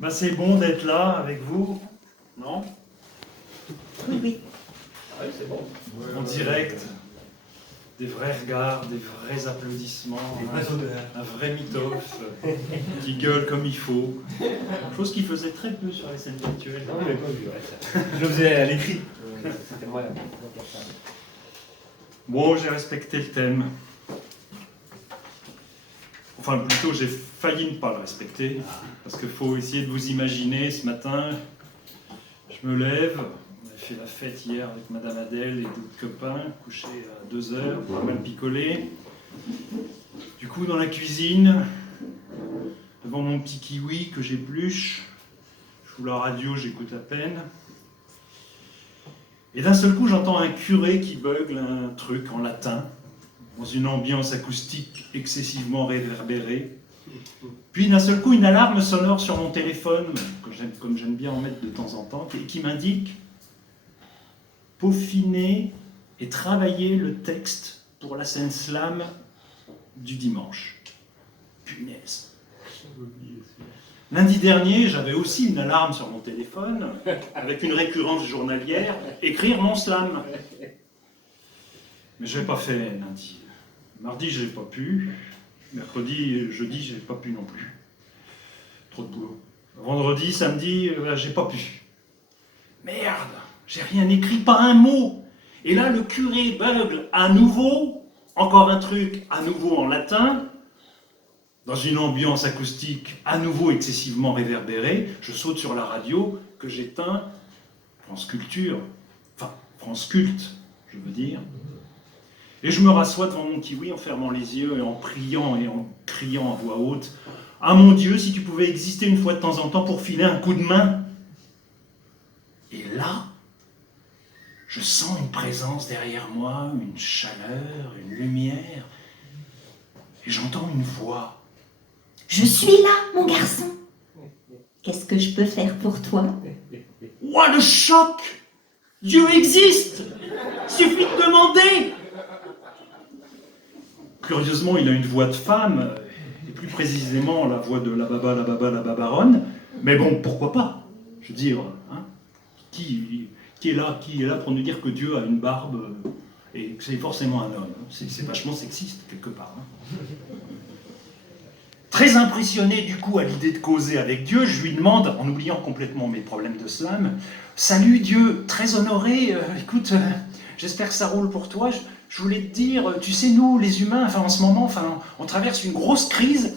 Bah, c'est bon d'être là avec vous, non? Oui, oui. Ah oui, c'est bon. En direct, des vrais regards, des vrais applaudissements, un vrai mythos qui gueule comme il faut. Chose qu'il faisait très peu sur les scènes virtuelles. Non, je l'ai pas vu, ouais. Je le faisais à l'écrit. C'était moi. Bon, j'ai respecté le thème. Enfin, plutôt, j'ai failli ne pas le respecter. Parce qu'il faut essayer de vous imaginer, ce matin, je me lève. On a fait la fête hier avec Madame Adèle et d'autres copains, couché à 2h, pas mal picolé. Du coup, dans la cuisine, devant mon petit kiwi que j'épluche, je fous la radio, j'écoute à peine. Et d'un seul coup, j'entends un curé qui bugle un truc en latin, dans une ambiance acoustique excessivement réverbérée. Puis d'un seul coup, une alarme sonore sur mon téléphone, comme j'aime bien en mettre de temps en temps, et qui m'indique « Peaufiner et travailler le texte pour la scène slam du dimanche. » Punaise. Lundi dernier, j'avais aussi une alarme sur mon téléphone, avec une récurrence journalière, écrire mon slam. Mais je n'ai pas fait lundi. Mardi, je n'ai pas pu. Mercredi et jeudi, je n'ai pas pu non plus. Trop de boulot. Vendredi, samedi, j'ai pas pu. Merde, j'ai rien écrit, pas un mot. Et là, le curé bugle à nouveau, encore un truc à nouveau en latin, dans une ambiance acoustique à nouveau excessivement réverbérée. Je saute sur la radio que j'éteins, France Culture, enfin France Culte, je veux dire. Et je me rassois devant mon kiwi en fermant les yeux et en priant et en criant à voix haute « Ah mon Dieu, si tu pouvais exister une fois de temps en temps pour filer un coup de main !» Et là, je sens une présence derrière moi, une chaleur, une lumière, et j'entends une voix. « Je suis là, mon garçon. Qu'est-ce que je peux faire pour toi ?» Ouah, le choc! Dieu existe! Suffit de demander! Curieusement, il a une voix de femme, et plus précisément la voix de la babaronne. Mais bon, pourquoi pas? Je veux dire, hein, qui est là pour nous dire que Dieu a une barbe et que c'est forcément un homme? C'est vachement sexiste, quelque part. Hein. Très impressionné du coup à l'idée de causer avec Dieu, je lui demande, en oubliant complètement mes problèmes de slam, « Salut Dieu, très honoré, écoute, j'espère que ça roule pour toi. Je voulais te dire, tu sais, nous, les humains, en ce moment, on traverse une grosse crise.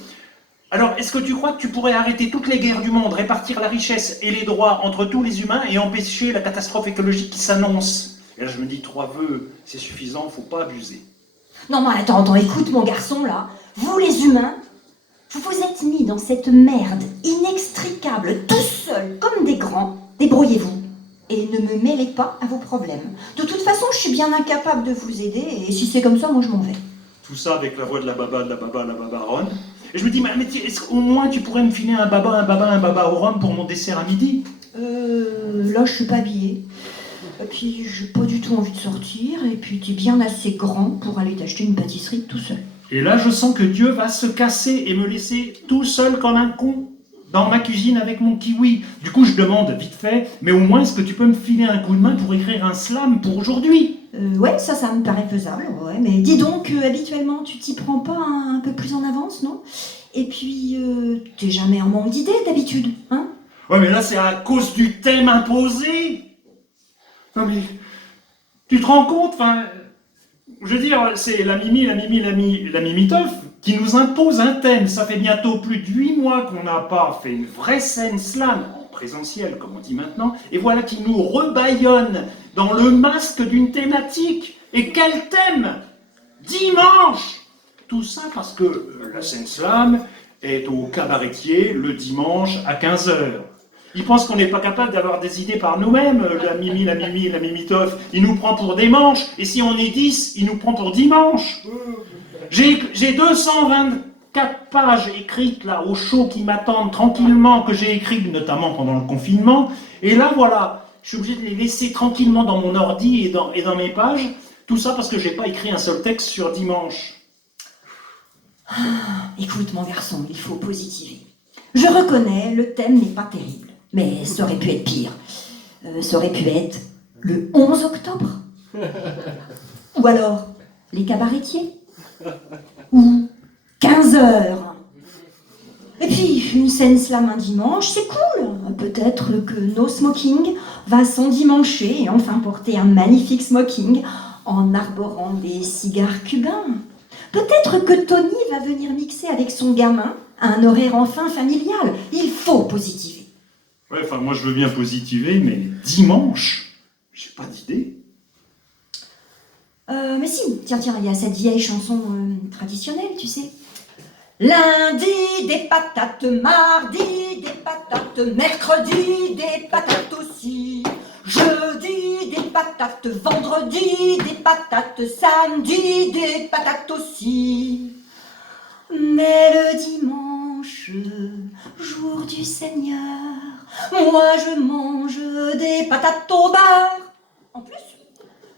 Alors, est-ce que tu crois que tu pourrais arrêter toutes les guerres du monde, répartir la richesse et les droits entre tous les humains et empêcher la catastrophe écologique qui s'annonce ?» Et là, je me dis, 3 vœux, c'est suffisant, faut pas abuser. Non, mais attends, écoute, mon garçon, là. Vous, les humains, vous vous êtes mis dans cette merde inextricable, tout seuls, comme des grands. Débrouillez-vous. Et ne me mêlez pas à vos problèmes. De toute façon, je suis bien incapable de vous aider, et si c'est comme ça, moi je m'en vais. Tout ça avec la voix de la babaronne. Et je me dis, mais est-ce qu'au moins tu pourrais me filer un baba au rhum pour mon dessert à midi? Là, je suis pas habillée. Et puis, j'ai pas du tout envie de sortir, et puis t'es bien assez grand pour aller t'acheter une pâtisserie tout seul. Et là, je sens que Dieu va se casser et me laisser tout seul comme un con dans ma cuisine avec mon kiwi. Du coup, je demande vite fait, mais au moins, est-ce que tu peux me filer un coup de main pour écrire un slam pour aujourd'hui? Ouais, ça me paraît faisable, ouais. Mais dis donc, habituellement, tu t'y prends pas un peu plus en avance, non? Et puis, t'es jamais en manque d'idées, d'habitude, hein? Ouais, mais là, c'est à cause du thème imposé. Non, mais tu te rends compte, je veux dire, c'est la Mimitoff qui nous impose un thème. Ça fait bientôt plus de 8 mois qu'on n'a pas fait une vraie scène slam, en présentiel comme on dit maintenant, et voilà qui nous rebaillonne dans le masque d'une thématique. Et quel thème? Dimanche! Tout ça parce que la scène slam est au cabaretier le dimanche à 15h. Ils pensent qu'on n'est pas capable d'avoir des idées par nous-mêmes, la Mimitoff. Il nous prend pour des manches, et si on est 10, il nous prend pour dimanche. J'ai 224 pages écrites là, au chaud, qui m'attendent tranquillement, que j'ai écrites notamment pendant le confinement. Et là, voilà, je suis obligé de les laisser tranquillement dans mon ordi et dans mes pages. Tout ça parce que j'ai pas écrit un seul texte sur dimanche. Écoute, mon garçon, il faut positiver. Je reconnais, le thème n'est pas terrible, mais ça aurait pu être pire. Ça aurait pu être le 11 octobre. Ou alors, les cabaretiers. Ou 15 heures. Et puis, une scène slam un dimanche, c'est cool. Peut-être que No Smoking va s'endimancher et enfin porter un magnifique smoking en arborant des cigares cubains. Peut-être que Tony va venir mixer avec son gamin à un horaire enfin familial. Il faut positiver. Ouais, enfin, moi je veux bien positiver, mais dimanche, j'ai pas d'idée. Mais si, tiens, il y a cette vieille chanson traditionnelle, tu sais. Lundi, des patates, mardi, des patates, mercredi, des patates aussi. Jeudi, des patates, vendredi, des patates, samedi, des patates aussi. Mais le dimanche, jour du Seigneur, moi je mange des patates au beurre. En plus,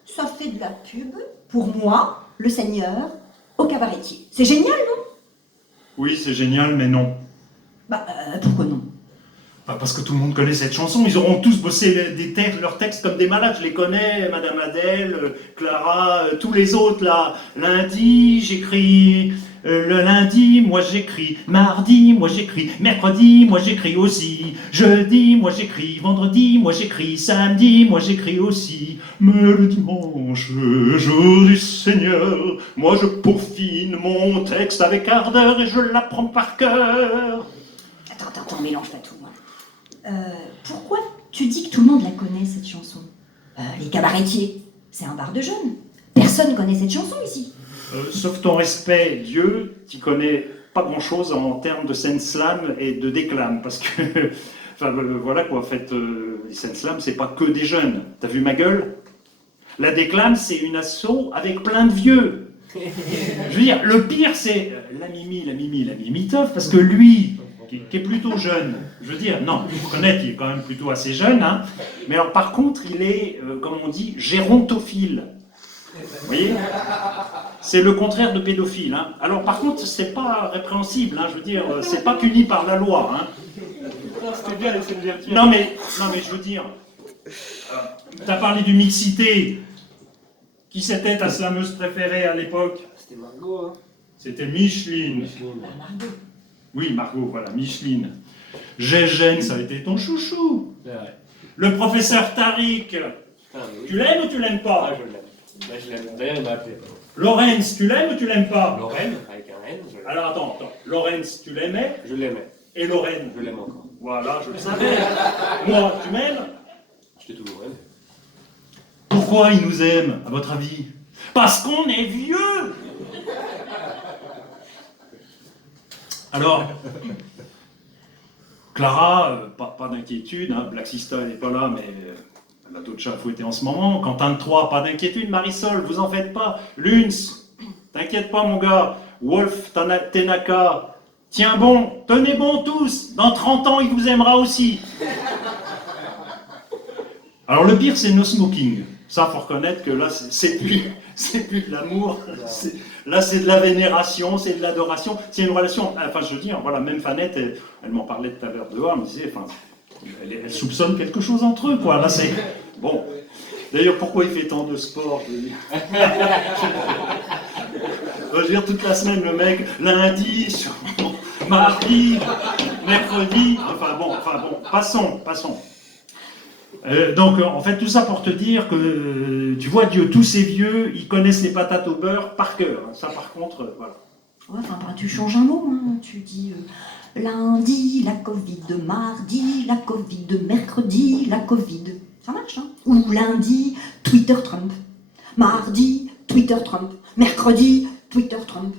ça fait de la pub pour moi, le Seigneur, au cabaretier. C'est génial, non? Oui, c'est génial, mais non. Pourquoi non? Parce que tout le monde connaît cette chanson, ils auront tous bossé leurs textes comme des malades, je les connais, Madame Adèle, Clara, tous les autres là. Lundi, j'écris, le lundi, moi j'écris, mardi, moi j'écris, mercredi, moi j'écris aussi, jeudi, moi j'écris, vendredi, moi j'écris, samedi, moi j'écris aussi. Mais le dimanche, jour du Seigneur, moi je peaufine mon texte avec ardeur et je l'apprends par cœur. Attends, mélange pas tout. Pourquoi tu dis que tout le monde la connaît, cette chanson? Les cabaretiers, c'est un bar de jeunes. Personne connaît cette chanson ici. Sauf ton respect, Dieu, tu connais pas grand-chose en termes de scène slam et de déclame, parce que, voilà quoi, en fait, les scènes slam, c'est pas que des jeunes. T'as vu ma gueule? La déclame, c'est une asso avec plein de vieux. Je veux dire, le pire, c'est la Mimi Toff, parce que lui, qui est plutôt jeune, je veux dire, non, il faut connaître, il est quand même plutôt assez jeune, hein, mais alors par contre, il est, comme on dit, gérontophile. Vous voyez? C'est le contraire de pédophile. Hein. Alors par contre, c'est pas répréhensible, hein, je veux dire, c'est pas puni par la loi. Hein. C'était bien laisser me dire. Non mais je veux dire, t'as parlé du mixité. Qui c'était ta slameuse préférée à l'époque? C'était Margot, hein. C'était Micheline. Margot. Oui, Margot, voilà, Micheline. Gégène, ça a été ton chouchou. C'est vrai. Le professeur Tariq, Putain, mais oui. tu l'aimes ou tu l'aimes pas? Ah, je l'aime. Bah, je l'aime. D'ailleurs, il m'a appelé. Lorenz, tu l'aimes ou tu l'aimes pas? Lorraine, avec un N, je l'aime. Alors attends, Lorenz, tu l'aimais? Je l'aimais. Et Lorraine? Je l'aime encore. Voilà, je le savais. Moi, tu m'aimes? Je t'ai toujours aimé. Pourquoi il nous aime, à votre avis? Parce qu'on est vieux. Alors, Clara, pas d'inquiétude, hein, Black Sista elle n'est pas là, mais elle a d'autres chats à fouetter en ce moment. Quentin de Troyes, pas d'inquiétude, Marisol, vous en faites pas. Luns, t'inquiète pas mon gars. Wolf, Tenaka, tiens bon, tenez bon tous, dans 30 ans il vous aimera aussi. Alors le pire c'est No Smoking. Ça, faut reconnaître que là, c'est plus de l'amour. Là, c'est de la vénération, c'est de l'adoration. C'est une relation. Enfin, je veux dire, voilà, même Fanette, elle m'en parlait tout à l'heure dehors, elle me disait, enfin, elle soupçonne quelque chose entre eux, quoi. Là, c'est bon. D'ailleurs, pourquoi il fait tant de sport? Je veux dire, toute la semaine, le mec, lundi, mardi, mercredi. Enfin bon, passons. Donc, en fait, tout ça pour te dire que, tu vois, Dieu, tous ces vieux, ils connaissent les patates au beurre par cœur. Ça, par contre, voilà. Ouais, tu changes un mot, hein. Tu dis lundi, la Covid, mardi, la Covid, mercredi, la Covid. Ça marche, hein. Ou lundi, Twitter Trump. Mardi, Twitter Trump. Mercredi, Twitter Trump.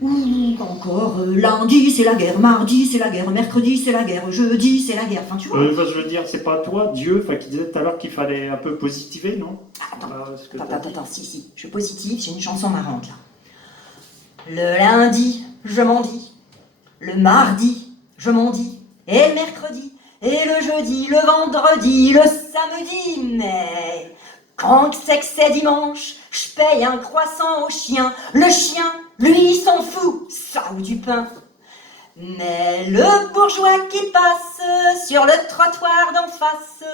Ou encore, lundi c'est la guerre, mardi c'est la guerre, mercredi c'est la guerre, jeudi c'est la guerre, enfin tu vois. Je veux dire, c'est pas toi, Dieu, qui disait tout à l'heure qu'il fallait un peu positiver, non? Attends, si, je suis positive, j'ai une chanson marrante là. Le lundi, je m'en dis, le mardi, je m'en dis, et le mercredi, et le jeudi, le vendredi, le samedi, mais quand c'est que c'est dimanche, je paye un croissant au chien, le chien, lui, il s'en fout, ça ou du pain. Mais le bourgeois qui passe sur le trottoir d'en face,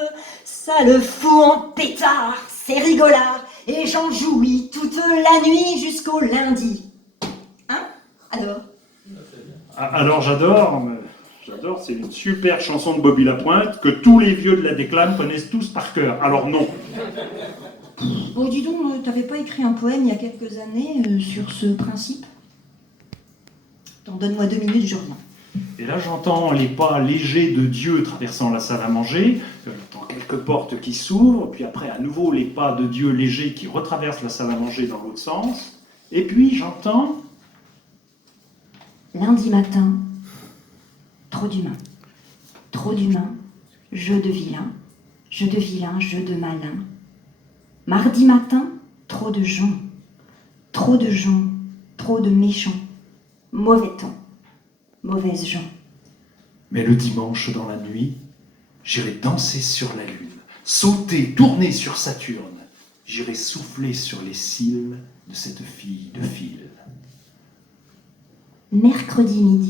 ça le fout en pétard, c'est rigolard, et j'en jouis toute la nuit jusqu'au lundi. Hein? Alors? Alors j'adore, c'est une super chanson de Bobby Lapointe que tous les vieux de la déclame connaissent tous par cœur. Alors non. Bon, dis donc, t'avais pas écrit un poème il y a quelques années sur ce principe? T'en donne-moi 2 minutes, je reviens. Et là j'entends les pas légers de Dieu traversant la salle à manger, j'entends quelques portes qui s'ouvrent, puis après à nouveau les pas de Dieu légers qui retraversent la salle à manger dans l'autre sens, et puis j'entends... Lundi matin, trop d'humains. Trop d'humains, jeu de vilain, jeu de vilain, jeu de malin. Mardi matin, trop de gens, trop de méchants. Mauvais temps, mauvaises gens. Mais le dimanche dans la nuit, j'irai danser sur la lune, sauter, tourner sur Saturne, j'irai souffler sur les cils de cette fille de fil. Mercredi midi,